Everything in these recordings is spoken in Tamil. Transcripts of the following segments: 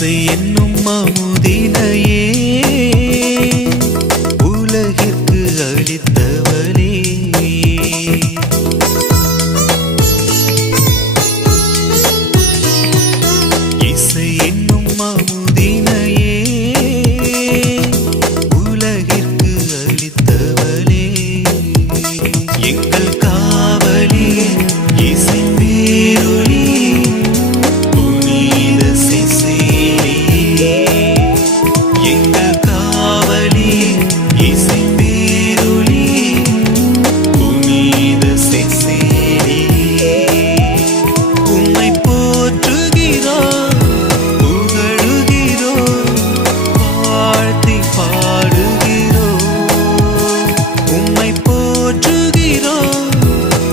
இசை என்னும் அமுதினையே உலகிற்கு அளித்தவளே. இசை என்னும் அமுதினையே உலகிற்கு அளித்தவளே. எங்கள் காவலி இசை பேரொளி புனித செசேலியே. எங்கள் காவலி இசை பேரொளி புனித செசேலியே. உம்மை போற்றுகிறோம், புகழுகிறோம், வாழ்த்தி பாடுகிறோம். உம்மை போற்றுகிறோம்,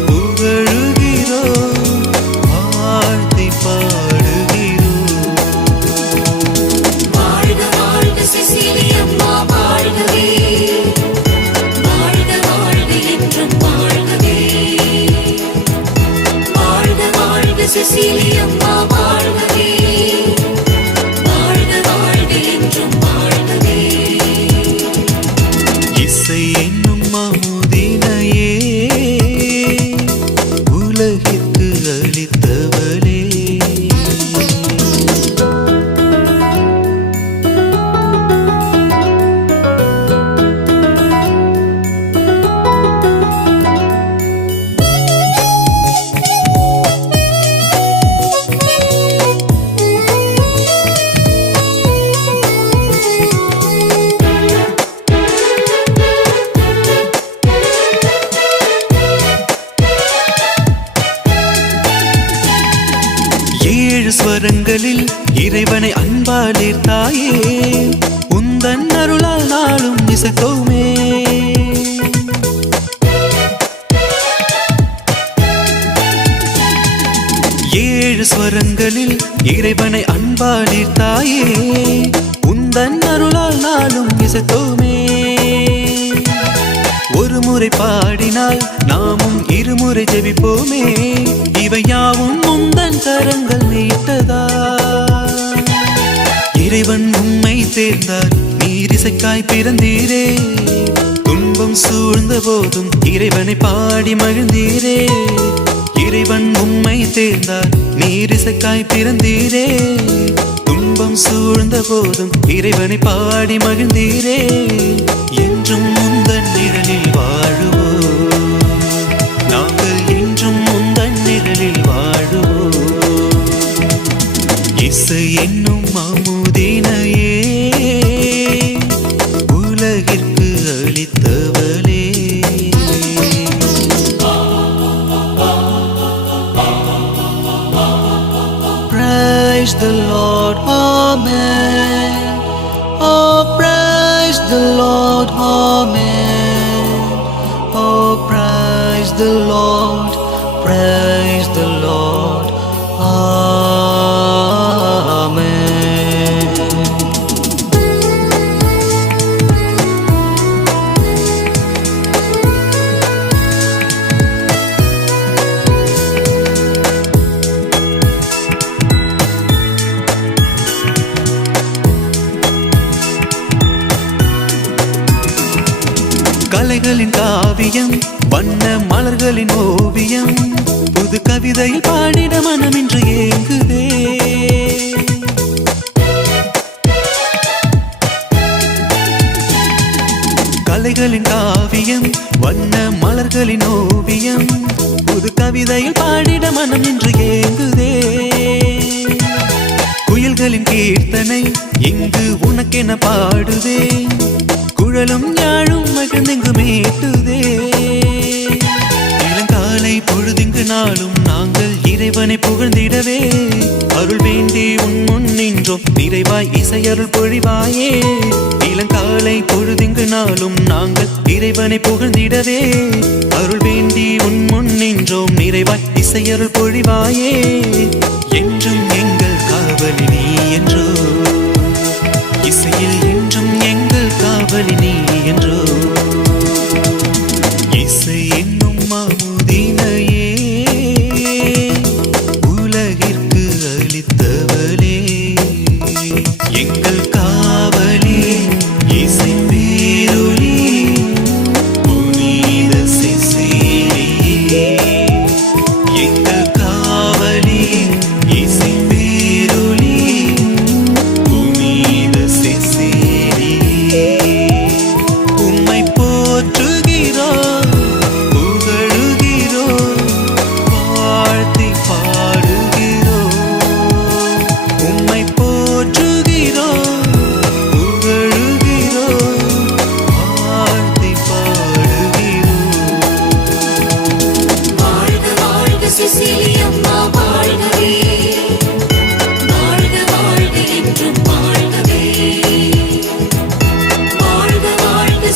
புகழுகிறோம், வாழ்த்தி பாடுகிறோம். வாழ்க வாழ்க செசிலியம்மா வாழ்கவே, வாழ்க வாழ்க என்றும் வாழ்கவே. வாழ்க வாழ்க செசிலியம்மா வாழ்கவே, வாழ்க வாழ்க என்றும் வாழ்கவே. இசை என்னும் அமுதினையே உலகிற்கு அளித்தவளே. ஏழு ஸ்வரங்களில் இறைவனை அன்பால் ஈர்த்தாயே, உந்தன் அருளால் நாளும் இசைத்தோமே. ஏழு ஸ்வரங்களில் இறைவனை அன்பால் ஈர்த்தாயே, உந்தன் அருளால் நாளும் இசைத்தோமே. ஒரு முறை பாடினால் நாமும் இருமுறை ஜெபிப்போமே. இவை யாவும் உந்தன் கரங்கள் நீட்டதா. இறைவன் உம்மை தேர்ந்தார், நீர் இசைக்காய் பிறந்தீரே. துன்பம் சூழ்ந்த போதும் இறைவனை பாடி மகிழ்ந்தீரே. இறைவன் உம்மை தேர்ந்தார், நீர் இசைக்காய் பிறந்தீரே. துன்பம் சூழ்ந்த போதும் இறைவனை பாடி மகிழ்ந்தீரே. என்றும் முந்தன் நிழலில் வாழுவோம், நாங்கள் என்றும் முந்தன் நிழலில் வாழுவோம். இசை என்னும் அமுதினையே உலகிற்கு அளித்தவளே. Praise the Lord, amen. Oh, praise the Lord, amen. Oh, praise the Lord, praise the Lord, amen. கலைகளின் காவியம், வண்ண மலர்களின் ஓவியம், புது கவிதையில் பாடிட மனம் இன்று ஏங்குதே. கலைகளின் காவியம், வண்ண மலர்களின் ஓவியம், புது கவிதையில் பாடிட மனம் இன்று ஏங்குதே. குயில்களின் கீர்த்தனை இங்கு உனக்கென பாடுதே. குழலும் யாழும் மகிழ்ந்தெங்கு மீட்டுதே. இளங்காலை பொழுதிங்கு நாளும் நாங்கள் இறைவனை புகழ்ந்திடவே. அருள் வேண்டி உன் முன் நின்றோம், நிறைவாய் இசையருள் பொழிவாயே. இளங்காலை பொழுதிங்கு நாளும் நாங்கள் இறைவனை புகழ்ந்திடவே. அருள் வேண்டி உன் முன் நின்றோம், நிறைவாய் இசையருள் பொழிவாயே. என்றும் எங்கள் காவலி நீ என்றோ, இசையில் என்றும் எங்கள் காவலி நீ என்றோ. இசை என்னும் அமுதினையே உலகிற்கு அளித்தவளே.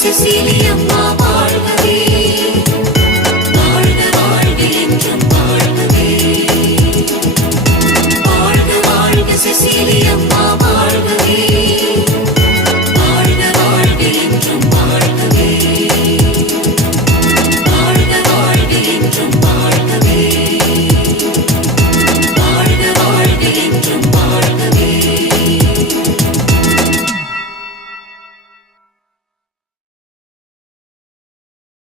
செசிலியம்மா வாழ்கவே